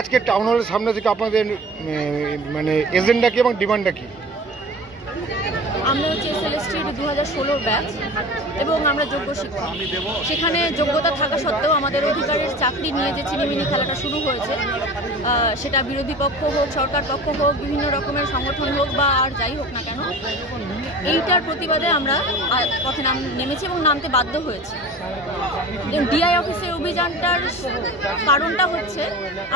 আজকে টাউন হলের সামনে থেকে আপনাদের মানে এজেন্ডা কি এবং ডিমান্ডটা কি? আমরা হচ্ছে এসএলএসটি 2016 ব্যাচ এবং আমরা যোগ্য শিক্ষক। সেখানে যোগ্যতা থাকা সত্ত্বেও আমাদের অধিকারের চাকরি নিয়ে যে চিনিমিনি খেলাটা শুরু হয়েছে, সেটা বিরোধী পক্ষ হোক, সরকার পক্ষ হোক, বিভিন্ন রকমের সংগঠন হোক বা আর যাই হোক না কেন, এইটার প্রতিবাদে আমরা পথে নেমেছি এবং নামতে বাধ্য হয়েছি। ডিআই অফিসের অভিযানটার কারণটা হচ্ছে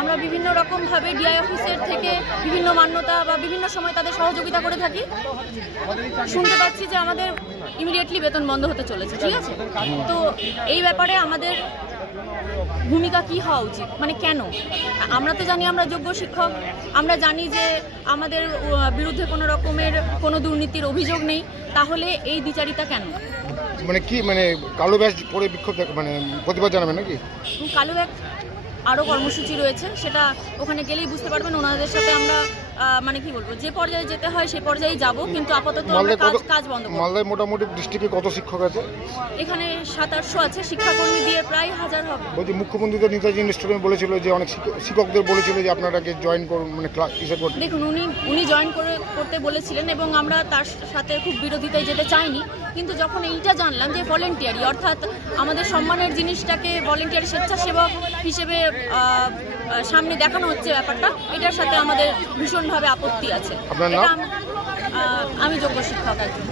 আমরা বিভিন্ন রকমভাবে ডিআই অফিসের থেকে বিভিন্ন মান্যতা বা বিভিন্ন সময় তাদের সহযোগিতা করে থাকি। শুনতে পাচ্ছি যে আমাদের ইমিডিয়েটলি বেতন বন্ধ হতে চলেছে, ঠিক আছে? তো এই ব্যাপারে আমাদের ভূমিকা কি হওয়া উচিত, মানে কেন? আমরা তো জানি আমরা যোগ্য শিক্ষক, আমরা জানি যে আমাদের বিরুদ্ধে কোনো রকমের কোনো দুর্নীতির অভিযোগ নেই, তাহলে এই দ্বিচারিতা কেন? মানে কি, মানে কালো ব্যাজ পরে বিক্ষোভ মানে প্রতিবাদ জানাবেন নাকি? কালো ব্যাগ আরও কর্মসূচি রয়েছে, সেটা ওখানে গেলেই বুঝতে পারবেন। ওনাদের সাথে আমরা মানে কি বলবো, যে পর্যায়ে যেতে হয় সেই পর্যায়ে যাব, কিন্তু আপাতত কাজ বন্ধ করব। মালদায় মোটামুটি ডিস্ট্রিক্টে কত শিক্ষক আছে? এখানে 700-800 আছে, শিক্ষাকর্মী দিয়ে প্রায় 1000 হবে। বলছি মুখ্যমন্ত্রী তো নেতাজি ইনস্টিটিউটে বলেছিল যে অনেক শিক্ষকদের বলেছিল যে আপনারাকে জয়েন করুন, মানে ক্লাস কিসে করতে। দেখুন, উনি জয়েন করতে বলেছিলেন এবং আমরা তার সাথে খুব বিরোধিতায় যেতে চাইনি, কিন্তু যখন এইটা জানলাম যে ভলেন্টিয়ারি, অর্থাৎ আমাদের সম্মানের জিনিসটাকে ভলেন্টিয়ারি স্বেচ্ছাসেবক হিসেবে সামনে দেখানো হচ্ছে ব্যাপারটা, এটার সাথে আমাদের ভীষণভাবে আপত্তি আছে। আপনার নাম? আমি যোগ্য শিক্ষক একজন।